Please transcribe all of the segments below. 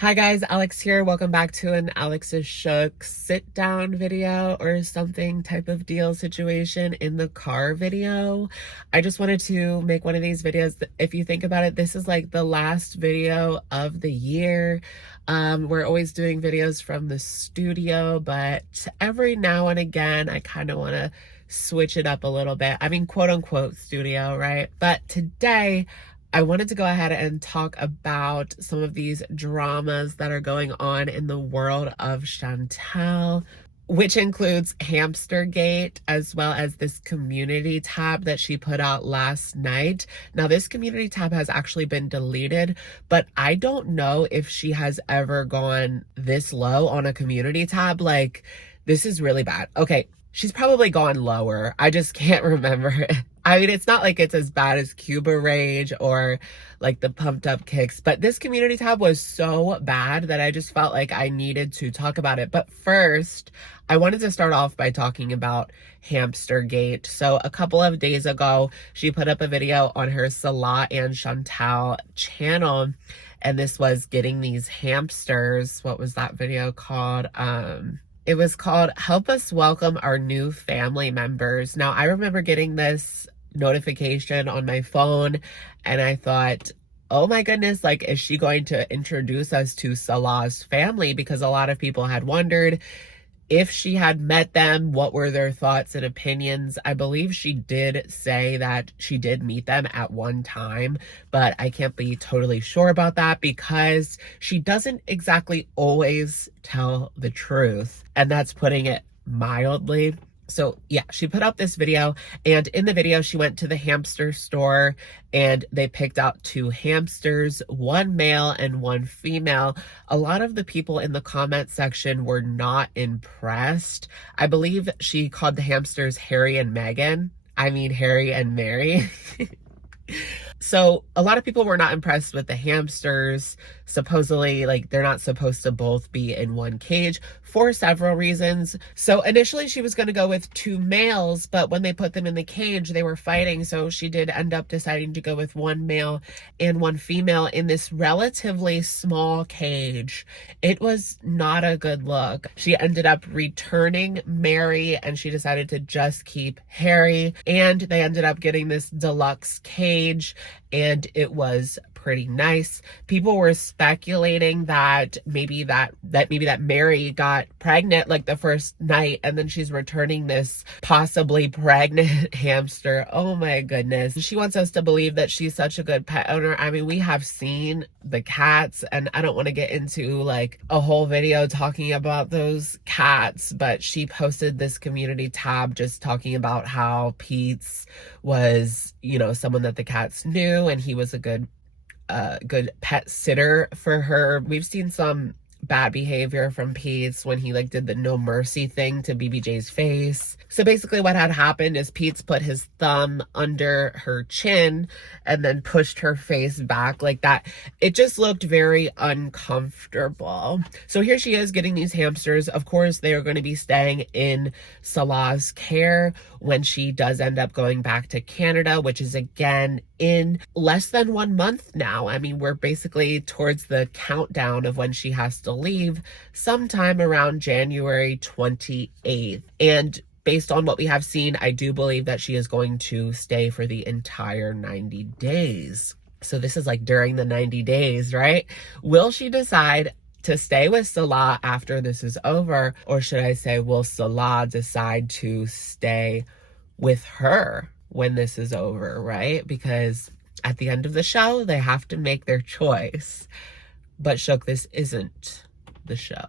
Hi guys, Alex here. Welcome back to an Alex is Shook sit down video or something type of deal situation in the car video. I just wanted to make one of these videos. If you think about it, this is like the last video of the year. We're always doing videos from the studio, but every now and again, I kind of want to switch it up a little bit. I mean, quote unquote studio, right? But today, I wanted to go ahead and talk about some of these dramas that are going on in the world of Chantel, which includes Hamstergate, as well as this community tab that she put out last night. Now, this community tab has actually been deleted, but I don't know if she has ever gone this low on a community tab. Like, this is really bad. Okay, she's probably gone lower. I just can't remember. I mean, it's not like it's as bad as Cuba Rage or like the Pumped Up Kicks, but this community tab was so bad that I just felt like I needed to talk about it. But first, I wanted to start off by talking about Hamstergate. So a couple of days ago, she put up a video on her Salah and Chantel channel, and this was getting these hamsters. What was that video called? It was called Help Us Welcome Our New Family Members. Now, I remember getting this notification on my phone and I thought, oh my goodness, like, is she going to introduce us to Salah's family? Because a lot of people had wondered if she had met them, what were their thoughts and opinions. I believe she did say that she did meet them at one time, but I can't be totally sure about that because she doesn't exactly always tell the truth, and that's putting it mildly. So yeah, she put up this video, and in the video she went to the hamster store and they picked out 2 hamsters, 1 male and 1 female. A lot of the people in the comment section were not impressed. I believe she called the hamsters Harry and Meghan. I mean, Harry and Mary. So a lot of people were not impressed with the hamsters. Supposedly, like, they're not supposed to both be in one cage for several reasons. So initially she was going to go with 2 males, but when they put them in the cage, they were fighting. So she did end up deciding to go with 1 male and 1 female in this relatively small cage. It was not a good look. She ended up returning Mary and she decided to just keep Harry, and they ended up getting this deluxe cage, and it was pretty nice. People were speculating that maybe that Mary got pregnant like the first night and then she's returning this possibly pregnant hamster. Oh my goodness. She wants us to believe that she's such a good pet owner. I mean, we have seen the cats, and I don't want to get into like a whole video talking about those cats, but she posted this community tab just talking about how Pete's was, you know, someone that the cats knew and he was a good pet sitter for her. We've seen some bad behavior from Pete's when he like did the no mercy thing to BBJ's face. So basically what had happened is Pete's put his thumb under her chin and then pushed her face back like that. It just looked very uncomfortable. So here she is getting these hamsters. Of course, they are going to be staying in Salah's care when she does end up going back to Canada, which is again in less than 1 month now. I mean, we're basically towards the countdown of when she has to leave, sometime around January 28th. And based on what we have seen, I do believe that she is going to stay for the entire 90 days. So this is like during the 90 days, right? Will she decide to stay with Salah after this is over? Or should I say, will Salah decide to stay with her when this is over, right? Because at the end of the show, they have to make their choice. But Shook, this isn't the show.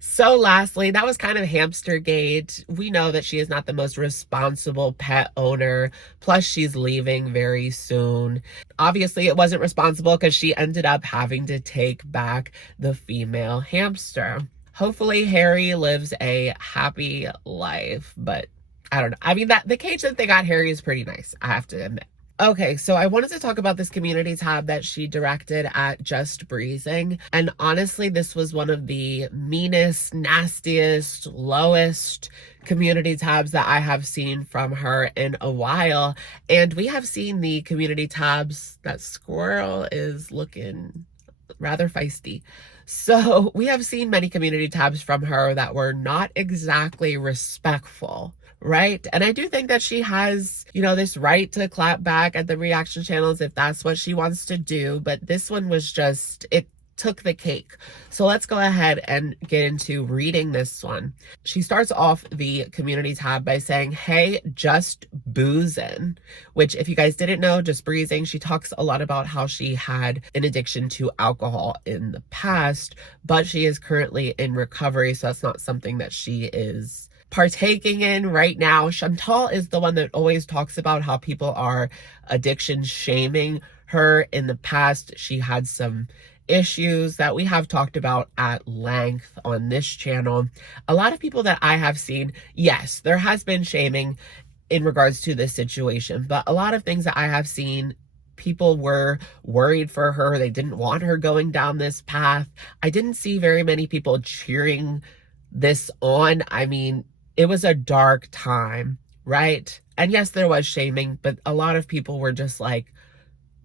So lastly, that was kind of Hamstergate. We know that she is not the most responsible pet owner. Plus, she's leaving very soon. Obviously, it wasn't responsible because she ended up having to take back the female hamster. Hopefully, Harry lives a happy life, but I don't know. I mean, that the cage that they got Harry is pretty nice, I have to admit. Okay, so I wanted to talk about this community tab that she directed at Just Breezing. And honestly, this was one of the meanest, nastiest, lowest community tabs that I have seen from her in a while. And we have seen the community tabs. That squirrel is looking rather feisty. So we have seen many community tabs from her that were not exactly respectful, right? And I do think that she has, this right to clap back at the reaction channels if that's what she wants to do. But this one was just, it took the cake. So let's go ahead and get into reading this one. She starts off the community tab by saying, "Hey, just boozing," which, if you guys didn't know, just breezing, she talks a lot about how she had an addiction to alcohol in the past, but she is currently in recovery. So that's not something that she is partaking in right now. Chantal is the one that always talks about how people are addiction shaming her. In the past, she had some issues that we have talked about at length on this channel. A lot of people that I have seen, yes, there has been shaming in regards to this situation, but a lot of things that I have seen, people were worried for her. They didn't want her going down this path. I didn't see very many people cheering this on. I mean, it was a dark time, right? And yes, there was shaming, but a lot of people were just like,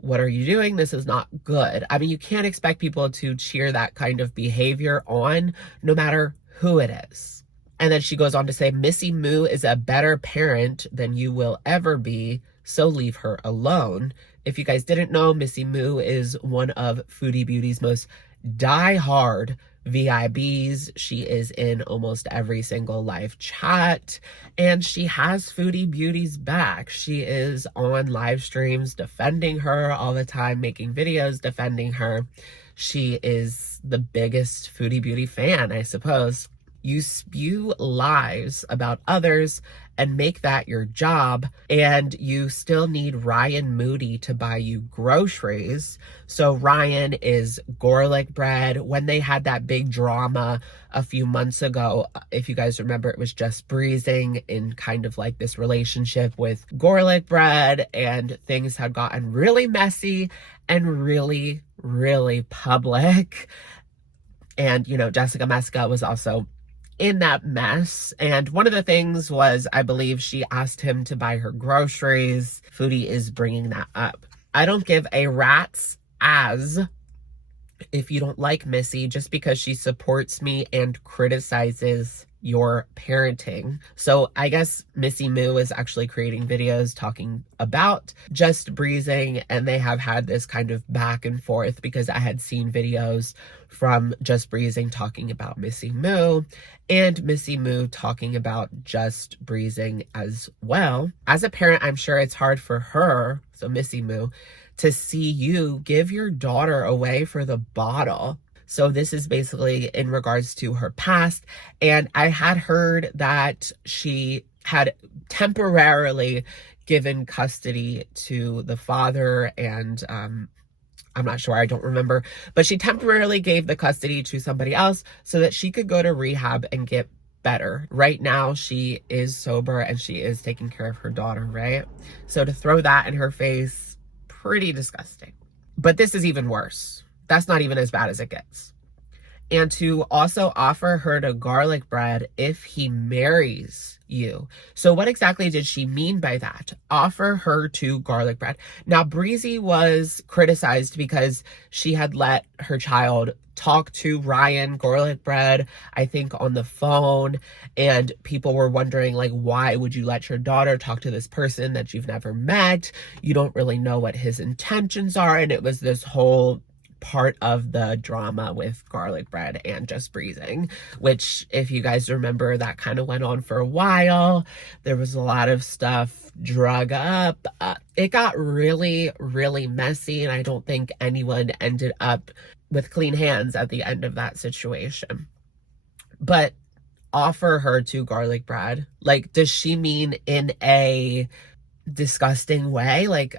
what are you doing? This is not good. I mean, you can't expect people to cheer that kind of behavior on, no matter who it is. And then she goes on to say, "Missy Moo is a better parent than you will ever be, so leave her alone." If you guys didn't know, Missy Moo is one of Foodie Beauty's most die-hard VIBs. She is in almost every single live chat, and she has Foodie Beauty's back. She is on live streams defending her all the time, making videos defending her. She is the biggest Foodie Beauty fan, I suppose. You spew lies about others and make that your job, and you still need Ryan Moody to buy you groceries. So Ryan is garlic bread. When they had that big drama a few months ago, if you guys remember, it was just breezing in kind of like this relationship with garlic bread, and things had gotten really messy and really, really public. And, Jessica Mesca was also in that mess. And one of the things was, I believe she asked him to buy her groceries. Foodie is bringing that up. I don't give a rat's ass if you don't like Missy just because she supports me and criticizes your parenting. So I guess Missy Moo is actually creating videos talking about just breezing, and they have had this kind of back and forth because I had seen videos from just breezing talking about Missy Moo and Missy Moo talking about just breezing as well. As a parent, I'm sure it's hard for her, so Missy Moo, to see you give your daughter away for the bottle. So this is basically in regards to her past. And I had heard that she had temporarily given custody to the father, and I'm not sure, I don't remember, but she temporarily gave the custody to somebody else so that she could go to rehab and get better. Right now, she is sober and she is taking care of her daughter, right? So to throw that in her face, pretty disgusting. But this is even worse. That's not even as bad as it gets. And to also offer her to garlic bread if he marries you. So what exactly did she mean by that? Offer her to garlic bread. Now, Breezy was criticized because she had let her child talk to Ryan Garlic Bread, I think, on the phone. And people were wondering, like, why would you let your daughter talk to this person that you've never met? You don't really know what his intentions are. And it was this whole part of the drama with garlic bread and just breezing, which, if you guys remember, that kind of went on for a while. There was a lot of stuff drug up. It got really, really messy, and I don't think anyone ended up with clean hands at the end of that situation. But offer her to garlic bread. Like, does she mean in a disgusting way? Like,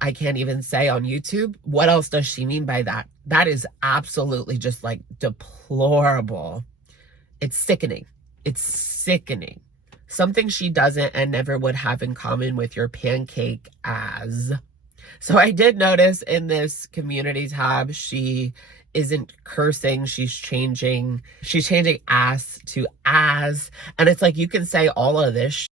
I can't even say on YouTube. What else does she mean by that? That is absolutely just like deplorable. It's sickening. It's sickening. Something she doesn't and never would have in common with your pancake as. So I did notice in this community tab, she isn't cursing. She's changing ass to as. And it's like, you can say all of this,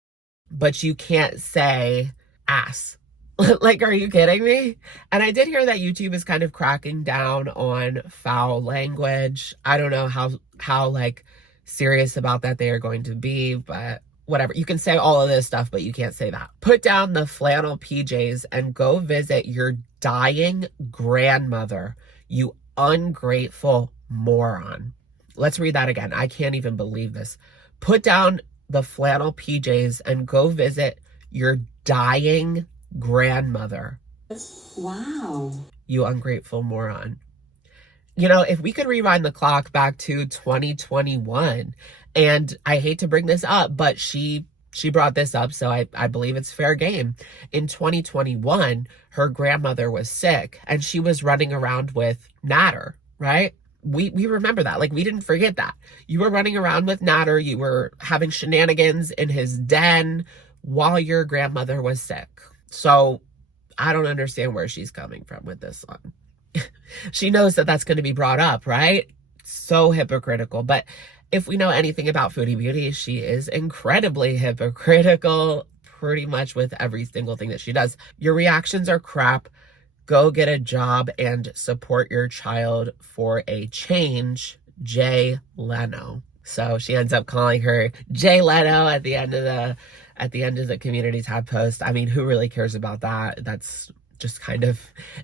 but you can't say ass. Like, are you kidding me? And I did hear that YouTube is kind of cracking down on foul language. I don't know how like serious about that they are going to be, but whatever. You can say all of this stuff, but you can't say that. Put down the flannel PJs and go visit your dying grandmother, you ungrateful moron. Let's read that again. I can't even believe this. Put down the flannel PJs and go visit your dying grandmother. Wow. You ungrateful moron. You know, if we could rewind the clock back to 2021, and I hate to bring this up, but she brought this up, so I believe it's fair game. In 2021, her grandmother was sick and she was running around with Natter, right? We remember that. Like, we didn't forget that. You were running around with Natter, you were having shenanigans in his den while your grandmother was sick. So I don't understand where she's coming from with this one. She knows that that's going to be brought up, right? So hypocritical. But if we know anything about Foodie Beauty, she is incredibly hypocritical pretty much with every single thing that she does. Your reactions are crap. Go get a job and support your child for a change, Jay Leno. So she ends up calling her Jay Leno at the end of the community tab post. I mean, who really cares about that? That's just kind of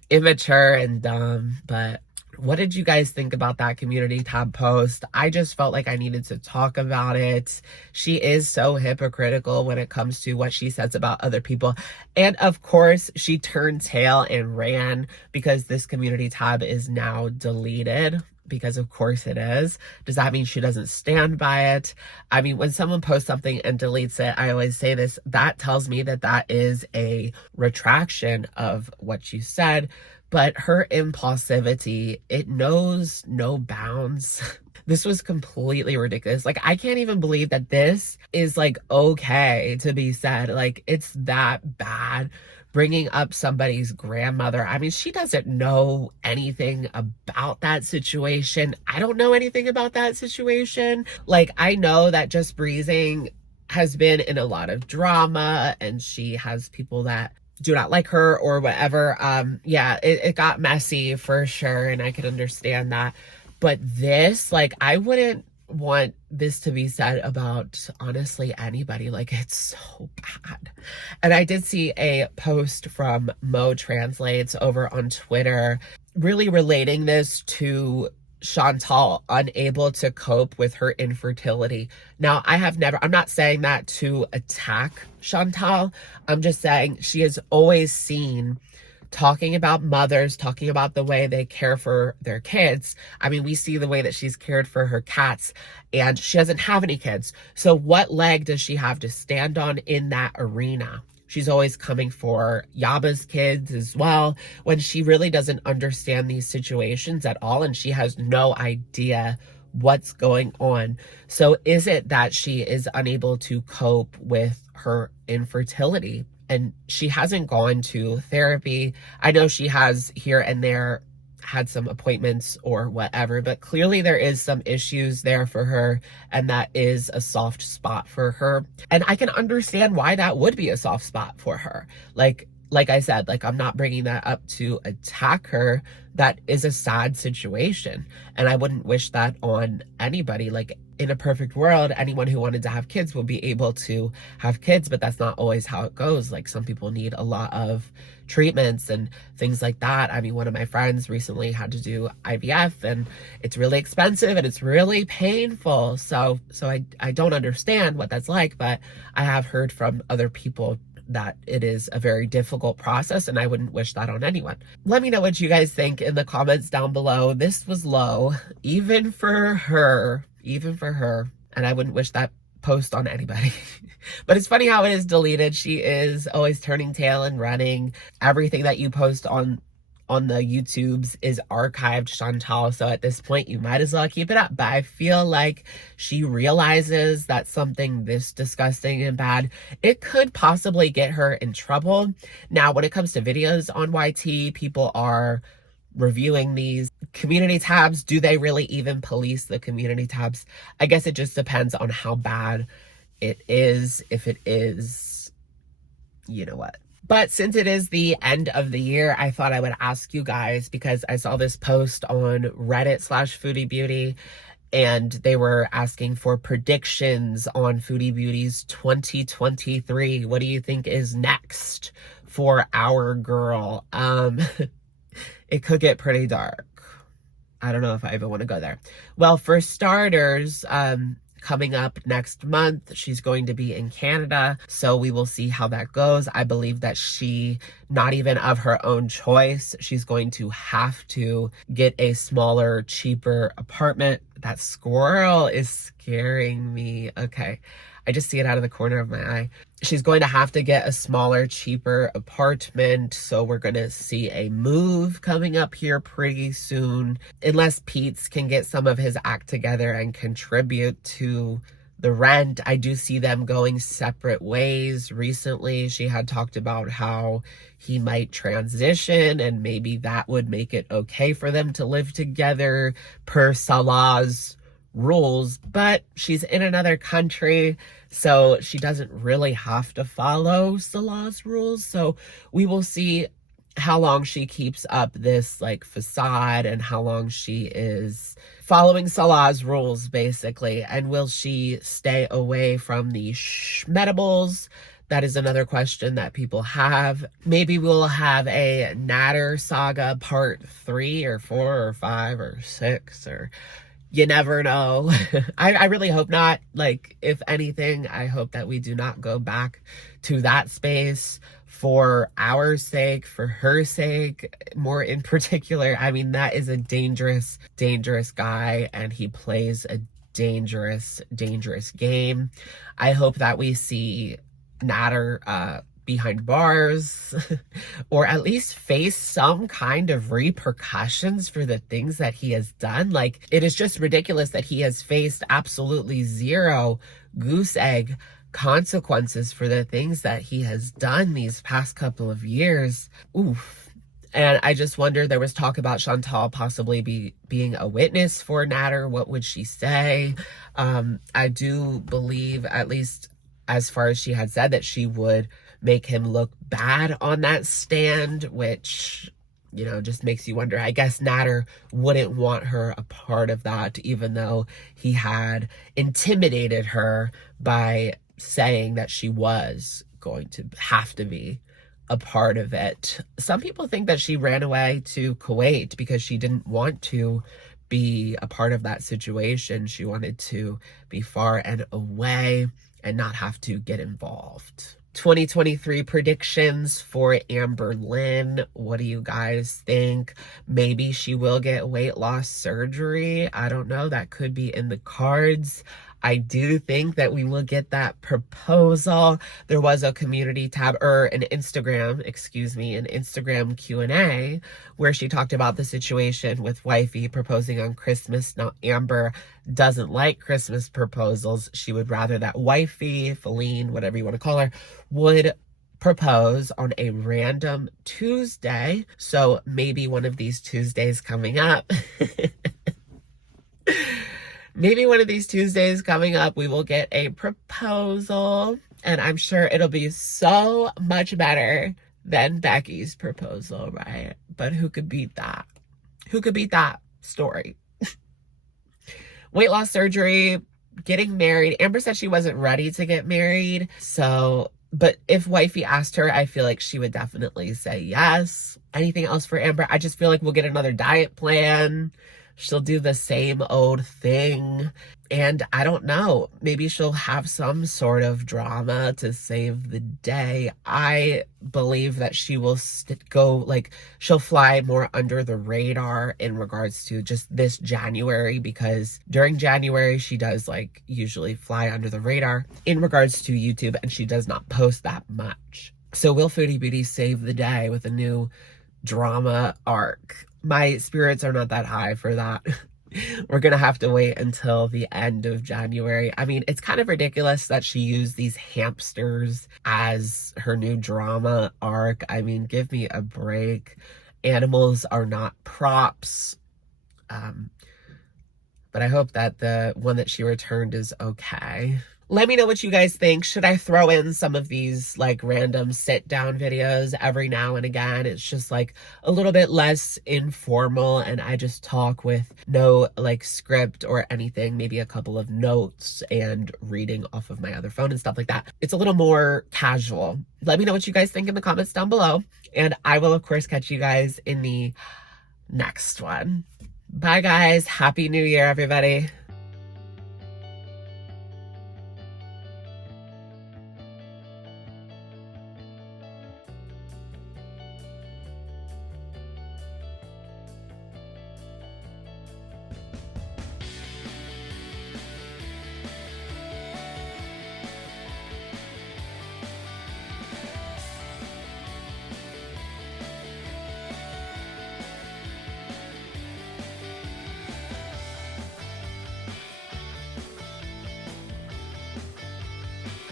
immature and dumb. But what did you guys think about that community tab post? I just felt like I needed to talk about it. She is so hypocritical when it comes to what she says about other people. And of course, she turned tail and ran because this community tab is now deleted. Because of course it is. Does that mean she doesn't stand by it? I mean, when someone posts something and deletes it, I always say this, that tells me that that is a retraction of what you said. But her impulsivity, it knows no bounds. This was completely ridiculous. Like, I can't even believe that this is like okay to be said. Like, it's that bad. Bringing up somebody's grandmother. I mean, she doesn't know anything about that situation. I don't know anything about that situation. Like, I know that Just Breezing has been in a lot of drama and she has people that do not like her or whatever. Yeah, it got messy for sure, and I can understand that. But this, like, I wouldn't want this to be said about honestly anybody. Like, it's so bad. And I did see a post from Mo Translates over on Twitter really relating this to Chantal unable to cope with her infertility. Now, I'm not saying that to attack Chantal. I'm just saying she is always seen talking about mothers, talking about the way they care for their kids. I mean, we see the way that she's cared for her cats, and she doesn't have any kids. So what leg does she have to stand on in that arena? She's always coming for Yaba's kids as well, when she really doesn't understand these situations at all, and she has no idea what's going on. So is it that she is unable to cope with her infertility? And she hasn't gone to therapy. I know she has here and there had some appointments or whatever, but clearly there is some issues there for her, and that is a soft spot for her. And I can understand why that would be a soft spot for her. Like I said, like, I'm not bringing that up to attack her. That is a sad situation, and I wouldn't wish that on anybody. Like, in a perfect world, anyone who wanted to have kids will be able to have kids, but that's not always how it goes. Like, some people need a lot of treatments and things like that. I mean, one of my friends recently had to do IVF, and it's really expensive and it's really painful. So I don't understand what that's like, but I have heard from other people that it is a very difficult process, and I wouldn't wish that on anyone. Let me know what you guys think in the comments down below. This was low, even for her, and I wouldn't wish that post on anybody. But it's funny how it is deleted. She is always turning tail and running. Everything that you post on the YouTubes is archived, Chantal. So at this point, you might as well keep it up. But I feel like she realizes that something this disgusting and bad, it could possibly get her in trouble. Now, when it comes to videos on YT, people are reviewing these community tabs. Do they really even police the community tabs? I guess it just depends on how bad it is. If it is, you know what, But since it is the end of the year, I thought I would ask you guys, because I saw this post on Reddit slash Foodie Beauty, and they were asking for predictions on Foodie Beauty's 2023. What do you think is next for our girl? It could get pretty dark. I don't know if I even want to go there. Well, for starters, coming up next month, she's going to be in Canada, so we will see how that goes. I believe that she, not even of her own choice, she's going to have to get a smaller, cheaper apartment. That squirrel is scaring me. Okay, I just see it out of the corner of my eye. She's going to have to get a smaller, cheaper apartment, so we're going to see a move coming up here pretty soon. Unless Pete's can get some of his act together and contribute to the rent. I do see them going separate ways. Recently, she had talked about how he might transition, and maybe that would make it okay for them to live together per Salah's rules, but she's in another country, so she doesn't really have to follow Salah's rules. So we will see how long she keeps up this like facade and how long she is following Salah's rules, basically. And will she stay away from the Schmedibles? That is another question that people have. Maybe we'll have a Natter saga part 3 or 4 or 5 or 6, or you never know. I really hope not. Like, if anything, I hope that we do not go back to that space for our sake, for her sake, more in particular. I mean, that is a dangerous, dangerous guy, and he plays a dangerous, dangerous game. I hope that we see Natter behind bars, or at least face some kind of repercussions for the things that he has done. Like, it is just ridiculous that he has faced absolutely zero goose egg consequences for the things that he has done these past couple of years. Oof. And I just wonder, there was talk about Chantal possibly being a witness for Natter. What would she say? I do believe, at least as far as she had said, that she would make him look bad on that stand, which, you know, just makes you wonder. I guess Natter wouldn't want her a part of that, even though he had intimidated her by saying that she was going to have to be a part of it. Some people think that she ran away to Kuwait because she didn't want to be a part of that situation. She wanted to be far and away and not have to get involved. 2023 predictions for Amberlynn. What do you guys think? Maybe she will get weight loss surgery. I don't know. That could be in the cards. I do think that we will get that proposal. There was a community tab, or an Instagram Q&A where she talked about the situation with wifey proposing on Christmas. Now, Amber doesn't like Christmas proposals. She would rather that wifey, Feline, whatever you want to call her, would propose on a random Tuesday. So maybe one of these Tuesdays coming up maybe one of these Tuesdays coming up, we will get a proposal, and I'm sure it'll be so much better than Becky's proposal, right? But who could beat that? Who could beat that story? Weight loss surgery, getting married. Amber said she wasn't ready to get married, so, but if wifey asked her, I feel like she would definitely say yes. Anything else for Amber? I just feel like we'll get another diet plan. She'll do the same old thing. And I don't know, maybe she'll have some sort of drama to save the day. I believe that she will she'll fly more under the radar in regards to just this January, because during January, she does usually fly under the radar in regards to YouTube, and she does not post that much. So will Foodie Beauty save the day with a new drama arc? My spirits are not that high for that. We're gonna have to wait until the end of January. I mean, it's kind of ridiculous that she used these hamsters as her new drama arc. I mean, give me a break. Animals are not props. But I hope that the one that she returned is okay. Let me know what you guys think. Should I throw in some of these like random sit down videos every now and again? It's just like a little bit less informal and I just talk with no like script or anything, maybe a couple of notes and reading off of my other phone and stuff like that. It's a little more casual. Let me know what you guys think in the comments down below. And I will of course catch you guys in the next one. Bye guys. Happy New Year, everybody.